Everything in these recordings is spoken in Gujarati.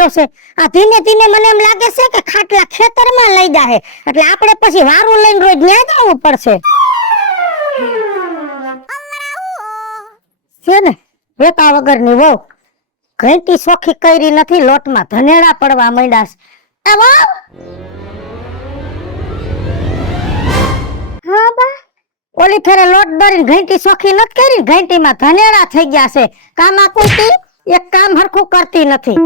કર્યો છે. આ ધીમે ધીમે મને એમ લાગે છે કે ખાટલા ખેતરમાં લઈ જાહે, એટલે આપણે પછી વારું લઈને રોજ ન્યા જવું પડશે. છે ને વેતા વગરની વહુ ઘંટી સોખી કરી નથી, લોટમાં ધનેડા પડવા માંડ્યા છે. એ વહુ! હા બા. ઓલી ફેરે લોટ દરીને ઘંટી સોખી નથી કરી, ઘંટીમાં ધનેડા થઈ ગયા છે. કામા કુટી એક કામ હરખું કરતી નથી.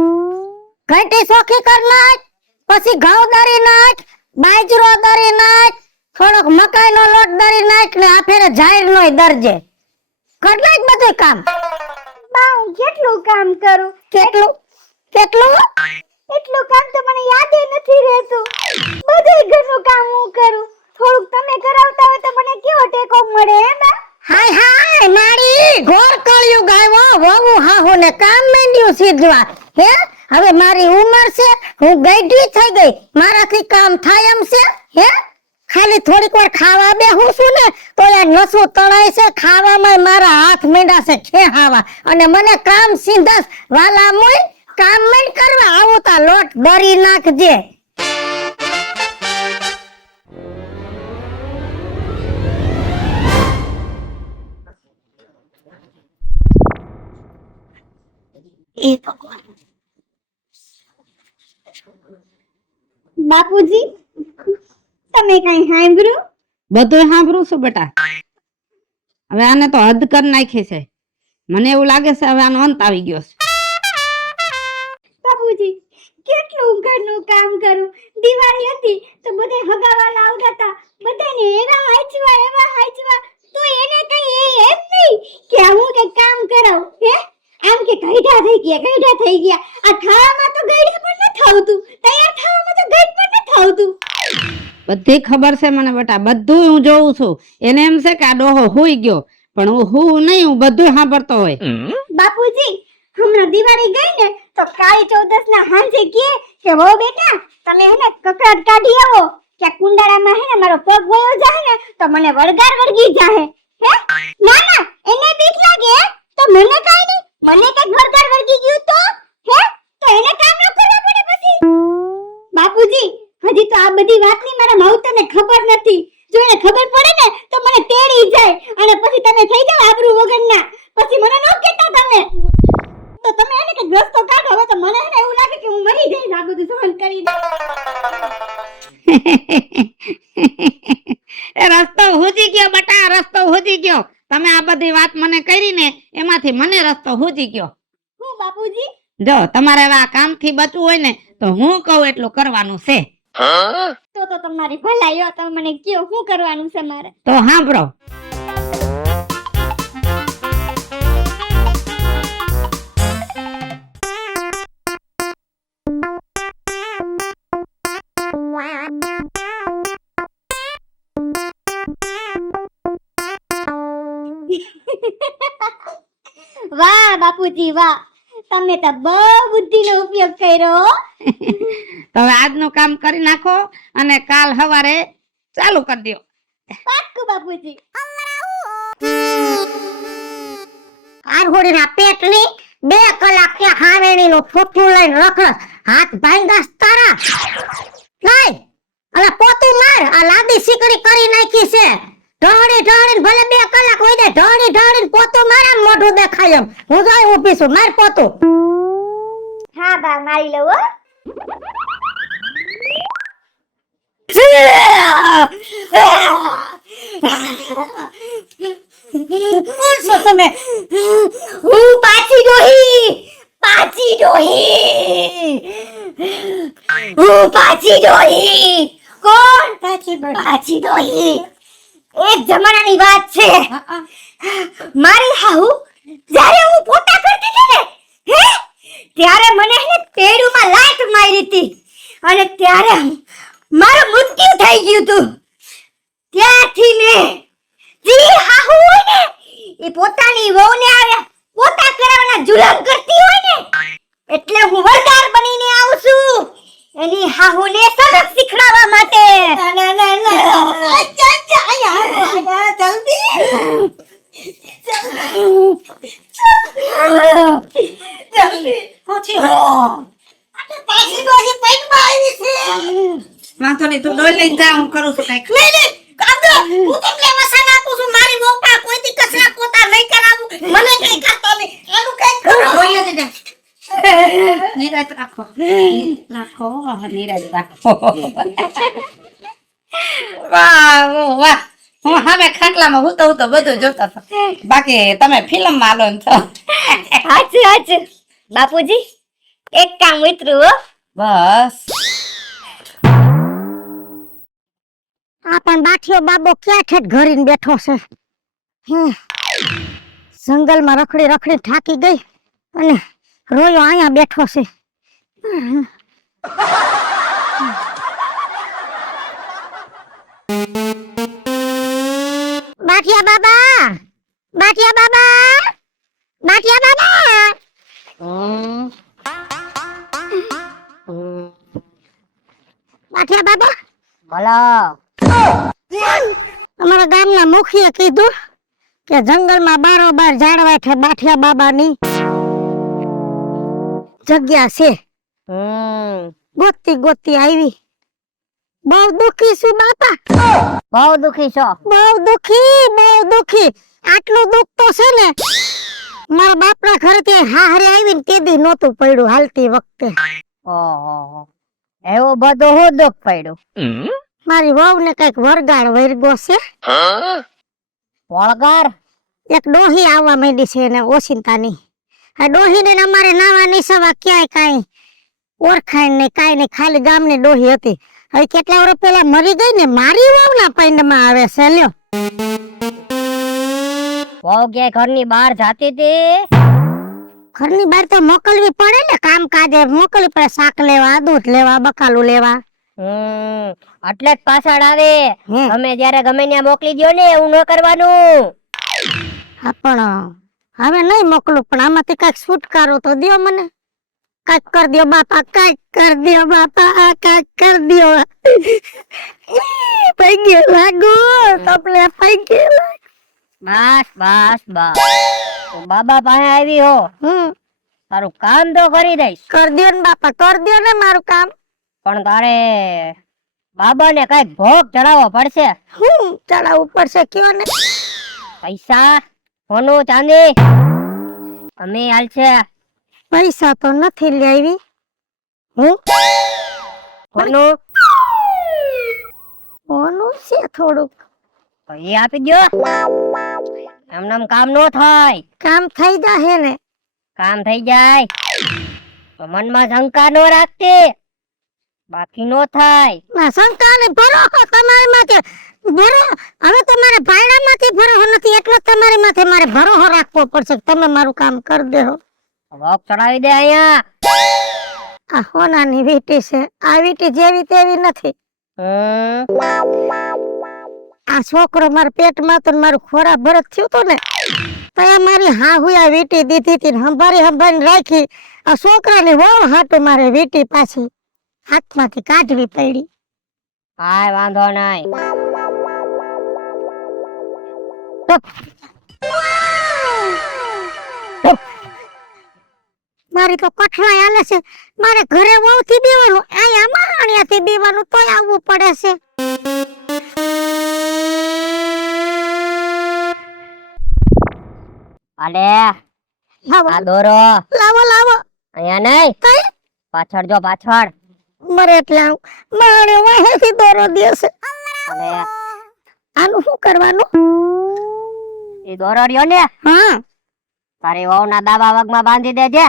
ઘંટી સોખી કર નાખ, પછી ઘઉં દરી નાખ, બાજરો દરી નાખ, થોડોક મકાઈનો લોટ દરી નાખ ને આ ફેરે જાહેરનોય દરજે. કર નાખ બધું કામ. બા હું કેટલું કામ કરું? કેટલું કેટલું? એટલું કામ તો મને યાદ નથી રહેતું. બધું ઘરનું કામ હું કરું. થોડુંક તમે કરાવતા હોય તો મને કેવો ટેકો મળે હે બા? હાય હાય મારી ઘોર કળિયુગ આવ્યો, વહુ હાહુ ને કામ માંડ્યું સીધવા. હે હવે મારી ઉંમર છે, હું ગઈઢી થઈ ગઈ, મારાથી કામ થાય એમ છે? હે ખાલી થોડીક વાર ખાવા બેહું છું ને તો યાર નસું તળાય છે, ખાવામાં મારા હાથ માંડ્યા છે ખેહાવા, અને મને કામ સીધાસ વાલા મોય કામ માંડ કરવા આવું તા લોટ દરી નાખજે. એ ભગવાન. બાપુજી તમે કઈ સાંભળ્યું? બધું સાંભળું છું બેટા. હવે આને તો હદ કરી નાખી છે. મને એવું લાગે છે હવે આનો અંત આવી ગયો છે. બાપુજી કેટલું ઘરનું કામ કરું. દિવાળી હતી તો બધે હગાવાલા આવતા હતા, બધાને એવા હાચવા તો એને કઈ એમ નહીં કે હું કઈ કામ કરાવું. હે આમ કે ગઈઢા થઈ ગયા. આ ખાવામાં તો ગઈઢા પણ ન થાવતું, તૈયાર થવામાં તો ગઈઢ પણ ન થાવતું. બધી ખબર છે મને બેટા, બધું હું જોઉં છું. એને એમ છે કે આ ડોહો હુઈ ગયો, પણ હું નહીં, હું બધું સાંભળતો હોય. બાપુજી હમણાં દિવાળી ગઈ ને તો કાળી ચૌદસ ના હાંજે કે વો બેટા તમે હે ને કકડાટ કાઢી આવો કે કુંડાળામાં હે ને મારો પગ વયો જાય ને તો મને વળગાર વળગી જાહે. હે ના એને બીક લાગે તો મને કાઈ નહીં, મને કઈક વળગાર વળગી ગયું તો હે તો એને કામ ન કરવા પડે પછી. બાપુજી હજી તો આ બધી વાતની મારા માવતરને ખબર નથી. જો એને ખબર પડે ને તો મને તેડી જાય અને પછી તમે થઈ જાવ આબરૂ વગરના. પછી મને ન કહેતા તમે તો તમે એને કે રસ્તો કાઢો. હવે તો મને એને એવું લાગે કે હું મરી જઈશ આ બધું સહન કરીને. એ રસ્તો હુજી ગયો બેટા, રસ્તો હુજી ગયો. તમે આ બધી વાત મને કરી ને એમાંથી મને રસ્તો હુજી ગયો. હું બાપુજી જો તમારે હવે આ કામથી બચવું હોય ને તો હું કહું એટલું કરવાનું છે. તો તમારી ભલાઈ હો, તમે મને કયો શું કરવાનું છે મારે? તો સાંભળો. વાહ બાપુજી વાહ, તમે તો બહુ બુદ્ધિનો ઉપયોગ કર્યો. તો હવે આજનું કામ કરી નાખો અને કાલ સવારે ચાલુ કરી દો. પાક્કું બાપુજી. આરહોડીના પેટની 2 કલાક કે હાવેણીનું ફૂટું લઈને રખડસ, હાથ ભાંગાસ તારા. લઈ અલા પોતું માર, આ લાદી સિકડી કરી નાખી છે. ઢોળી ભલે 2 કલાક હોય દે, ઢોળી પોતું મારા મોઢું દેખાય એમ. હું જોઈ ઊભી છું, માર પોતું. હા બા મારી લઉં હો. શું તમે? હું પાછી ડોહી. કોણ પાછી ડોહી? એક જમાનાની વાત છે. મારી હાહુ જ્યારે હું પોતા કરતી હતી ને હે ત્યારે મને હે પેડુમાં લાત મારી હતી અને ત્યારે મારું મૃત્યુ થઈ ગયું હતું. ત્યાંથી ને જી હાહુ હોય ને એ પોતાની વહુને આવે પોતા કરાવવાના જુલમ કરતી હોય ને એટલે હું વરદાર બનીને આવું છું એની હાહુને સબક શીખડાવવા માટે. જલ્દી પાછી ડોહી પૈકમાં આવી છે. વાંધો નહીં, તું ડોલ લઈને જા, હું કરું છું કાંઈક. નહીં કાંદો હું તમને વસન આપું છું મારી વહુપા કોઈ દી કચરા પોતા નહીં કરાવું મને કઈ કરતો નહીં આનું કઈ કરો ડોલ લઈ જા. નિરાંત રાખો, નિરાંત રાખો. વાહ વાહ, હું હવે ખાટલામાં હું તો બધું જોતો હતો. બાકી તમે ફિલ્મમાં આલો ને છો. હાચું બાપુજી એક કામ ઉતરું હો બસ આ પણ બાઠિયો બાબો ક્યાં ઠેઠ ઘરીને બેઠો છે જંગલમાં રખડી રખડી થાકી ગઈ અને રોયો અહીંયા બેઠો છે બાઠિયા બાબા બાઠિયા બાબા બાઠિયા બાબા બાઠિયા બાબા બોલો અમારા ગામના મુખીએ કીધું કે જંગલમાં બારોબાર ઝાડવા છે બાઠિયા બાબાની જગ્યા છે ગોતી ગોતી આવી બહુ દુખી છું બાપા બહુ દુખી છો બહુ દુખી આટલું દુઃખ તો છે ને મારા બાપના ઘરેથી હાહરે આવીને તે દી નહોતું પડ્યું હાલતી વખતે ઓહો એવું બધું હું દુઃખ પડ્યું મારી વહુને કઈક વરગાડ વર્ગો છે વળગાર એક ડોહી આવવા માંડી છે એને ઓશિંતાની આ ડોહીને ને અમારે નાવાની સવા ક્યાંય કાંઈ ઓળખાય નહીં કાંઈ નહીં ખાલી ગામની ડોહી હતી હવે કેટલા વર્ષ પહેલા મરી ગઈ ને મારી વહુના પૈંડમાં આવે છે લ્યો વહુ કે ઘરની બહાર જાતી હતી ઘરની બહાર તો મોકલવી પડે ને કામ કાજે મોકલવી પડે શાક લેવા દૂધ લેવા બકાલું લેવા એટલે જ પાછળ આવે હે. તમે જ્યારે ગમે ત્યાં મોકલી દો ને એવું ન કરવાનું હા પણ હવે નહીં મોકલું પણ આમાંથી કઈક છુટકારો તો દ્યો મને કઈક કર દ્યો બાપા કઈક કર દ્યો બાપા કઈક કર દ્યો પૈગે લાગો તપલે પૈગે બસ બસ બસ તું બાબા પાસે આવી હો તારું કામ તો કરી દઈશ કર દ્યો ને બાપા કર દ્યો ને મારું કામ પણ તારે બાબાને કઈક ભોગ ચડાવવો પડશે ચડાવવું પડશે કયો ને પૈસા સોનું ચાંદી અમે હાલ છે પૈસા તો નથી લઈ આવી સોનું ઓનું છે થોડુંક તો એ આપી દો એમને કામ નો થાય કામ થઈ જાહે ને કામ થઈ જાય તો મનમાં શંકા નો રાખતી બાકી નો થાય ના શંકા ને ભરો તમારી માથે ભરો હવે તમારે ભાઈડામાંથી ભરો નથી એટલે તમારી માથે મારે ભરોસો રાખવો પડશે કે તમે મારું કામ કરી દેહો ભોગ ચડાવી દે અહીંયા આ હોનાની વીટી છે આ વીટી જેવી તેવી નથી આ છોકરો મારા પેટમાં તો મારું ખોરા ભરત થયું તો ને તયા મારી હાહુયા વીટી દીધી હતી સંભાળીને રાખી આ છોકરાની વહુ હાટુ મારે વીટી પાછી હાથમાંથી કાઢવી પડી હાય વાંધો નહીં મારી તો કઠલાઈ હાલે છે મારે ઘરે વહુથી બીવાનું અહીંયા માણિયાથી બીવાનું તોય આવવું પડે છે અલે લાવો આ દોરો લાવો લાવો અહીંયા નહીં કઈ પાછળ જો પાછળ મરે એટલે આવું મારે વાહેથી દોરો દેશે અલે આનું શું કરવાનું એ દોરો રહ્યો ને હા તારી વહુના દાબા વગમાં બાંધી દેજે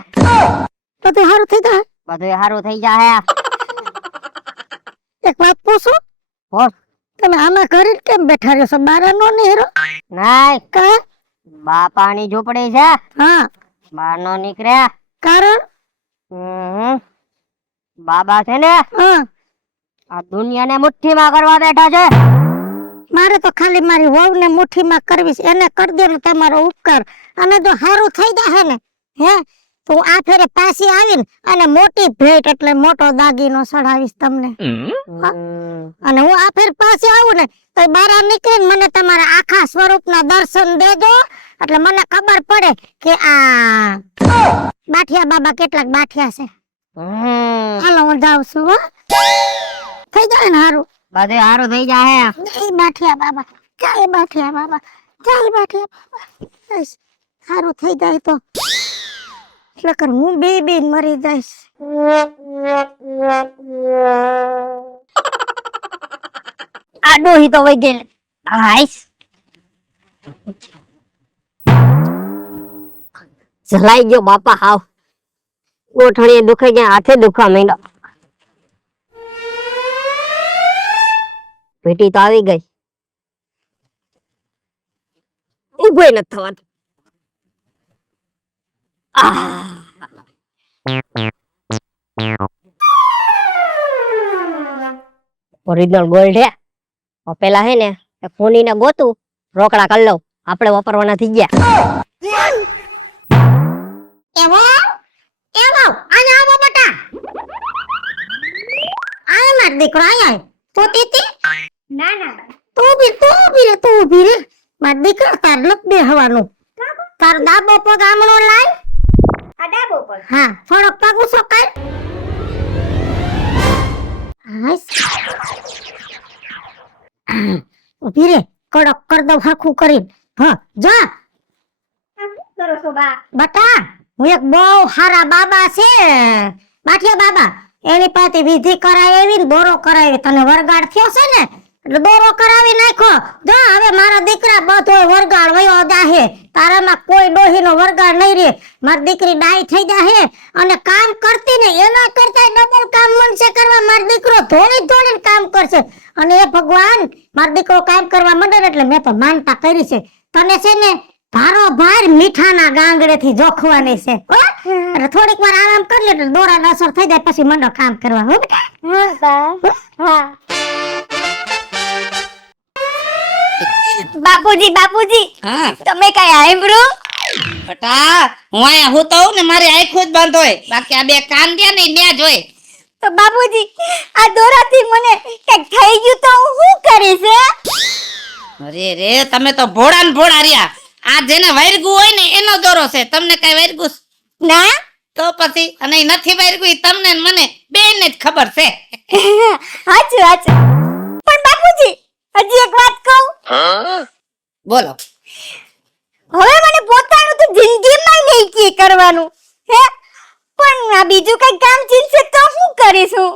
તો તે સારું થઈ જાય બધું સારું થઈ જાય એક વાત પૂછું બોલ. તમે આમાં કરી કેમ બેઠા રહ્યો છો બારા નો નીરો નહીં કા બાપાની ઝૂંપડી છે હા બહાર નો નીકળ્યા કારણ બાબા છે ને હા આ દુનિયાને મુઠ્ઠીમાં કરવા બેઠા છે મારે તો ખાલી મારી વહુને મુઠ્ઠીમાં કરવી છે એને કરી દે ને તમારો ઉપકાર અને જો સારું થઈ જાય ને હે તો આ ફેરે પાછી આવીને અને મોટી ભેટ એટલે મોટો દાગીનો ચડાવીશ તમને અને હું આ ફેર પાછી આવું ને તો બહાર નીકળીને મને તમારા આખા સ્વરૂપના દર્શન દેજો એટલે મને ખબર પડે કે આ બાઠિયા બાબા કેટલાક બાઠિયા છે હાલો હું જાઉં છું હો થઈ જાય ને હારું બધે હારું થઈ જાય. જય બાઠિયા બાબા જય બાઠિયા બાબા જય બાઠિયા બાબા બસ હારું થઈ જાય તો લકર હું બે મરી જઈશ આ ડોહી તો વઈ ગઈ. હાઈસ જલાઈ ગયો બાપા હાવ. ગોઠણીએ દુખાઈ ગયા, હાથે દુખવા માંડ્યો. પેટી તો આવી ગઈ. ઊભોય નથી થવાતું. ઓરિજિનલ ગોલ્ડ હે. પેલા હે ને ફોની ને ગોતું રોકડા કરી લઉં, આપણે વાપરવાના થઈ ગયા. એવો એવો આને આવો બટા આ માર દીકરો આયા તું તીતી ના તું બી રે માર દીકરો તાર લપ દે હવાનું તાર દાબો પગ આમણો લાય આ ડાબો પર. હા થોડોક પગ ઉસો કર હાસ ઉભી રે કડક કર દઉં હાખું કરીને હા જા કરો છો બા? બટા હું એક બહુ હારા બાબા છે બાઠિયા બાબા એની પાસે વિધિ કરાવી ને દોરો કરાવી તને વરગાડ થયો છે ને એટલે દોરો કરાવી નાખ્યો જા હવે મારા દીકરા બધો વરગાડ વયો જાહે તારામાં કોઈ ડોહીનો વરગાડ નહીં રે મારી દીકરી ડાઈ થઈ જાહે અને કામ કરતી ને એના કરતા ડબલ કામ મનશે કરવા મારો દીકરો ધોળીને કામ કરશે અને એ ભગવાન મારો દીકરો કામ કરવા માંડે ને એટલે મેં તો માનતા કરી છે તને છે ને ભારો ભાર મીઠાના ગાંગડેથી જોખવાની છે હો એટલે થોડીક વાર આરામ કરી લે એટલે દોરાની અસર થઈ જાય પછી મંડો કામ કરવા હો બેટા હા બાપુજી હા તમે કઈ આયબ્રો? બટા હું અહીંયા હું તો ને મારી આંખો જ બંધ હોય, બાકી આ બે કાન રહ્યા ને ન્યા જ હોય. તો બાપુજી આ દોરાથી મને કઈક થઈ ગયું તો હું શું કરીશ? અરે રે તમે તો ભોળા ને ભોળા રહ્યા. આ જેને વાયરગું હોય ને એનો દોરો છે, તમને કઈ વાયરગું ના તો પછી અને ઈ નથી વાયરગું ઈ તમને ને મને બેને જ ખબર છે. હાચું પણ બાપુજી હજી એક વાત કહું. બોલો. હવે મને પોતાનું તો જિંદગીમાં નહીં કે કરવાનું હે, પણ આ બીજું કઈ કામ ચીનશે તો હું કરીશું?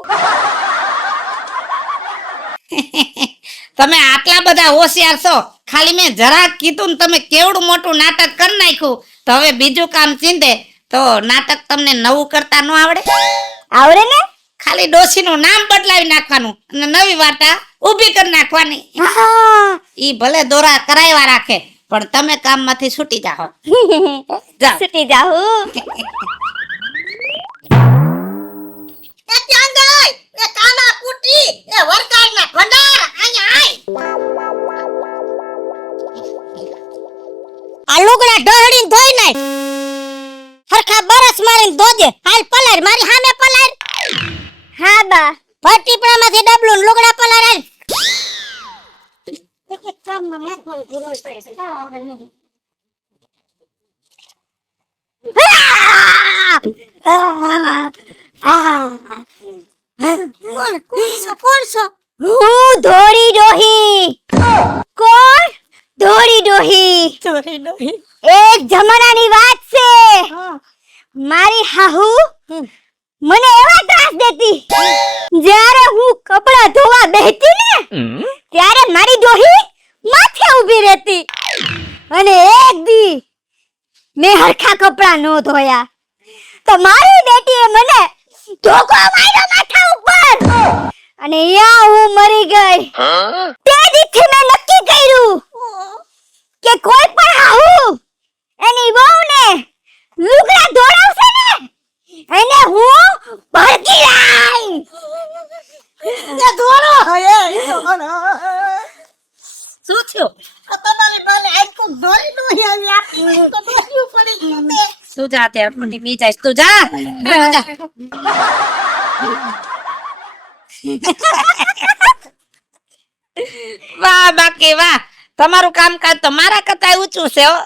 તમે આટલા બધા હોશિયાર છો, ખાલી મેં જરાક કીધું ને તમે કેવડું મોટું નાટક કરી નાખ્યું. તો હવે બીજું કામ ચીંધે તો નાટક તમને નવું કરતા ન આવડે? આવડે ને? ખાલી ડોશીનું નામ બદલાવી નાખવાનું અને નવી વાર્તા ઊભી કરી નાખવાની. હા. ઈ ભલે દોરા કરાવ્યા રાખે પણ તમે કામમાંથી છૂટી જાઓ. જાઓ. છૂટી જાઉં. આ લુગડા ઢોળીને ધોઈ નાખ હરખા બરસ મારીને ધોજે હાલ પલાર મારી સામે પલાર હા બા. ભટ્ટીપણામાંથી ડબલું ને લુગડા પલાર હાલ કોણ છો હું ધોળી ડોહી. કોણ? ધોળી ડોહી. એક જમાનાની વાત છે. મારી હાહુ મને એવા ત્રાસ દેતી. જ્યારે હું કપડા ધોવા બેહતી ને ત્યારે મારી ડોહી માથે ઊભી રહેતી અને એક દી મેં હરખા કપડા ન ધોયા તો મારી બેટીએ મને ધોકો માર્યો માથા ઉપર અને યા હું મરી ગઈ. તે દીથી મેં નક્કી કર્યું કે કોઈ પણ હાહુ એની વહુને લુગડા ધોળાવશે ને એને હું ભડકી લાઈશ. શું થયું? તું જા ત્યાં મોટી બી જાય તું જા. વાહ બાકી વાહ, તમારું કામકાજ તો મારા કરતા ઊંચું છે હો.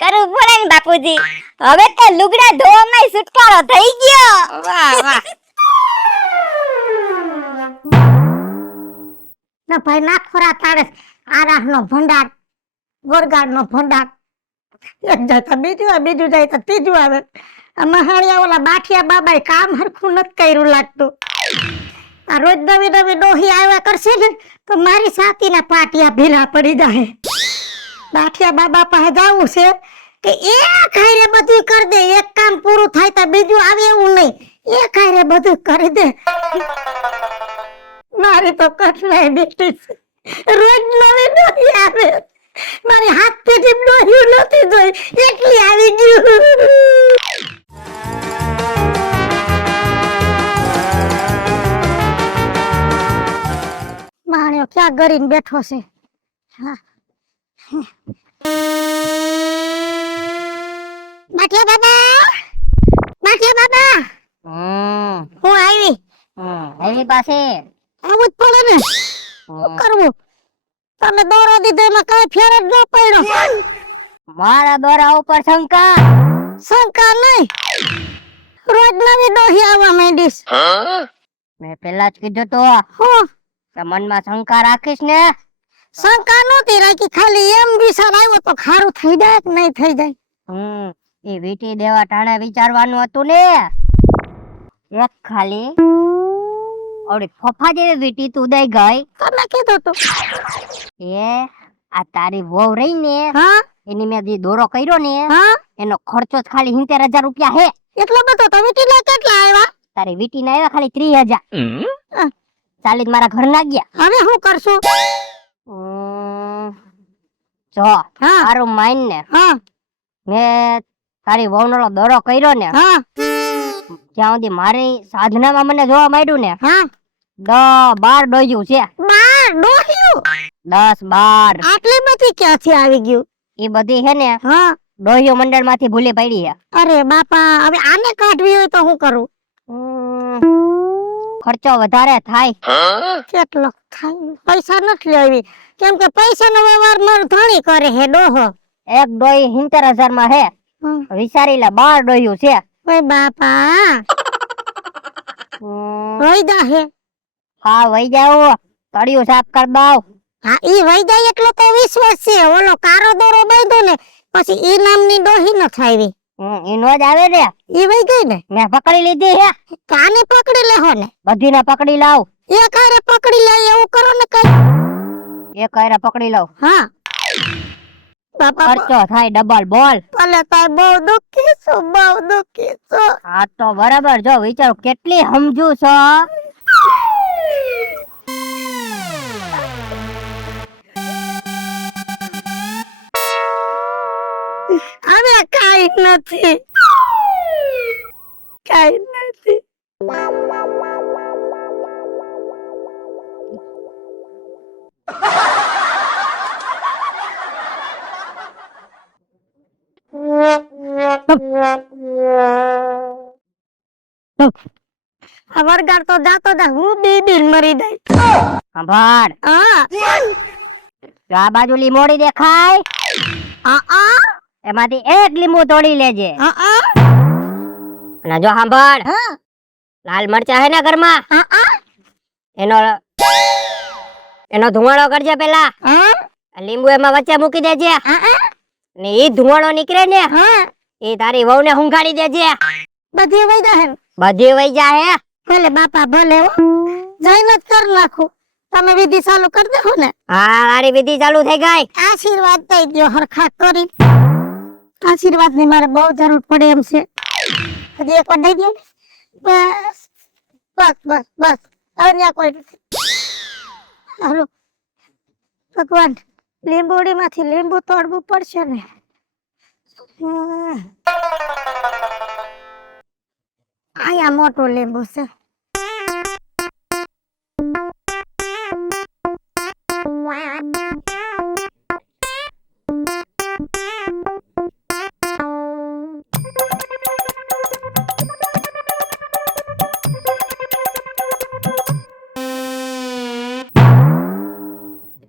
કરવું પડે ને બાપુજી. હવે તો લુગડા ધોવામાં છુટકારો થઈ ગયો. વાહ વાહ. ના ભાઈ ના ખોરા તારે આરાહનો ભંડાર ગોરગાડનો ભંડાર એક જાય તો બીજું આવે બીજું જાય તો ત્રીજું આવે આ મહાણિયા ઓલા બાઠિયા બાબાએ કામ હરખું નથી કર્યું લાગતું આ રોજ નવી નવી ડોહી આવ્યા કરશે ને તો મારી સાતીના પાટિયા ભીલા પડી જાય બાઠિયા બાબા પાસે જાવું છે કે એક હારે બધું કરી દે એક કામ પૂરું થાય તો બીજું આવે એવું નહીં એક હારે બધું કરી દે મારી તો કઠલાઈ બેઠી છે રોજ નવી ડોહી આવે મારી હાથ પેટી ડોહ્યું નથી જોઈ એટલી આવી ગયું માણ્યો ક્યાં ગરીને બેઠો છે હા બાઠિયા બાબા હું આવી એની પાસે આવું જ પડે ને શું કરવું તમે દોરો દીધો એમાં કઈ ફેર જ ન પડ્યો મારા દોરા ઉપર શંકા. શંકા નહીં રોજ નવી ડોહી આવવા માંડીશ મેં પેલા જ કીધું તો હું કે મનમાં શંકા રાખીશ ને. શંકા નહોતી રાખી ખાલી એમ વિચાર આવ્યો તો ખારું થઈ જાય કે નહીં થઈ જાય એ વીટી દેવા ટાણે વિચારવાનું હતું ને. એક ખાલી ઓડી ફફા જેવી વીટી તું દઈ ગઈ. તમે કીધું તું એ આ તારી વહુ રહી ને હા એની મેં જે દોરો કર્યો ને હા એનો ખર્ચો જ ખાલી 70,000 રૂપિયા હે. એટલો બધો તમે કેટલા આવ્યા તારી વીટી ના આવ્યા ખાલી 30,000. ચાલી મારા ઘર ના ગયા. હવે શું કરશું જો હા તારું માઈન ને હા મેં તારી વહુ નો દોરો કર્યો ને હા જ્યાં સુધી મારી સાધનામાં મને જોવા માંડ્યું ને હા 10-12 ડોહ્યું છે. બાર ડોહ્યું 10-12 આટલી બધી ક્યાંથી આવી ગયું એ બધી હે ને હા ડોહ્યો મંડળ માંથી ભૂલી પડી છે. અરે બાપા હવે આને કાઢવી હોય તો હું કરું ખર્ચો વધારે થાય. કેટલો થાય પૈસા નથી લેવી કેમ કે પૈસાનો વ્યવહાર મારો ધણી કરે હે ડોહો એક ડોહી 70,000 માં હે. વિચારી લે 12 ડોહ્યું છે. ઓય બાપા વઈ જા હે હા વઈ જાવ તળિયું સાફ કર દઉં. હા ઈ વઈ જાય એટલો તો વિશ્વાસ છે ઓલો કારો દોરો બાંધ્યો ને પછી ઈ નામની ડોહી ન થાવી એનો જ આવે ને. ઈ વઈ ગઈ ને મેં પકડી લીધી હે. કાને પકડી લેહો ને બધીને પકડી લાવ. એક હારે પકડી લે એવું કરો ને કઈ એક હારે પકડી લઉં. હા બાપા ખર્ચો થાય ડબલ બોલ. ભલે તાર બહુ દુખી છો હા તો બરાબર જો વિચાર કેટલી સમજુ છો. હવે કાઈ નથી આ વરગાડ તો જાતો જા હું બીબી મરી જાય સંભાળ. હા જો આ બાજુ લીંબોડી દેખાય આ એમાંથી એક લીંબુ તોડી લેજે. આ અને જો સાંભળ હા લાલ મરચા હે ને ઘરમાં એનો ધુમાડો કરજે પેલા. લીંબુ એમાં વચ્ચે મૂકી દેજે ને ઈ ધુમાડો નીકળે ને એ તારી વહુ ને હુંઘાડી દેજે. બધી વઈ જાહે બધી વઈ જાહે. ભલે બાપા ભલે હો જઈને જ કર નાખું તમે વિધિ ચાલુ કરી દેહો ને. હા મારી વિધિ ચાલુ થઈ ગઈ. આશીર્વાદ દઈ દો હરખા કરી આશીર્વાદ ની મારે બહુ જરૂર પડે એમ છે હજી એક વાર દઈ દો બસ બસ બસ બસ અન્ય કોઈ નથી. હાલો ભગવાન લીંબોડી માંથી લીંબુ તોડવું પડશે ને આયા મોટું લીંબુ છે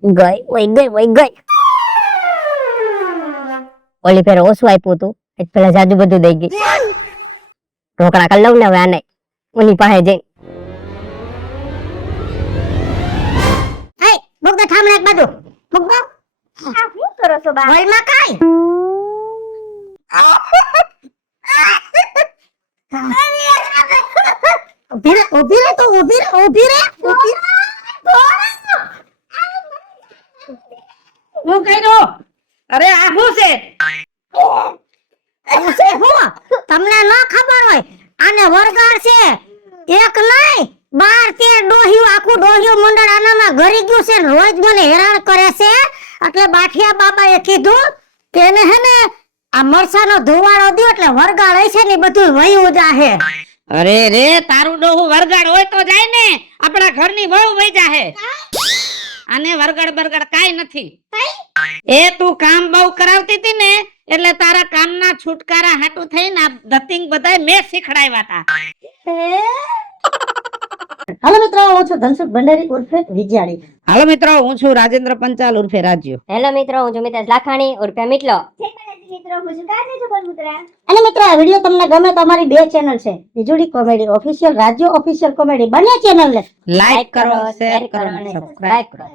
ગઈ વઈ ગઈ ઓલી ફેર ઓછું આપ્યું હતું એટલે પેલા જાજુ બધું દઈ ગઈ. ઢોકળા કરી લઉં ને હવે આને ઓની પાસે જઈ. મૂક દે ઠામણા એક બાજુ. મૂક દો. આ શું કરો છો બા? વળમાં કાંઈ. ઊભી રે, ઊભી રે, તો ઊભી રે, ઊભી રે, ઊભી રે. હું કર્યું? અરે આ શું છે? શું છે હું? તમને ન ખબર હોય આને વરગાડ છે એક નહીં 12-13 ડોહ્યું આખું ડોહ્યું મંડળ આનામાં ઘરી ગયું છે ને રોજ મને હેરાન કરે છે એટલે બાઠિયા બાબાએ કીધું કે એને હે ને આ મરસાનો ધુવાળો દ્યો એટલે વરગાડ હશે ને બધું વયું જાહે. અરે રે તારું ડોહું વરગાડ હોય તો જાય ને, આપણા ઘરની વહુ વઈ જાહે. આને વરગાડ બરગાડ કાઈ નથી. એ તું કામ બહુ કરાવતી હતી ને એટલે તારા કામના છુટકારા હાટું થઈને આ ધતિંગ બધાય મેં શીખડાવ્યા હતા. હાલો મિત્રો હું છું ધનસુખ ભંડારી ઉર્ફે વિજયાણી. હાલો મિત્રો, હું છું રાજેન્દ્ર પંચાલ ઉર્ફે રાજ્યો. હેલો મિત્રો હું છું મિતેશ લાખાણી ઉર્ફે મિટલો. જય માતાજી મિત્રો, હું છું કાજલ સુપરપુત્રા. અને મિત્રો આ વિડિયો તમને ગમે તો અમારી બે ચેનલ છે, વીજળી કોમેડી ઓફિશિયલ, રાજ્યો ઓફિશિયલ કોમેડી, બંને ચેનલ ને લાઈક કરો, શેર કરો અને સબસ્ક્રાઇબ કરો.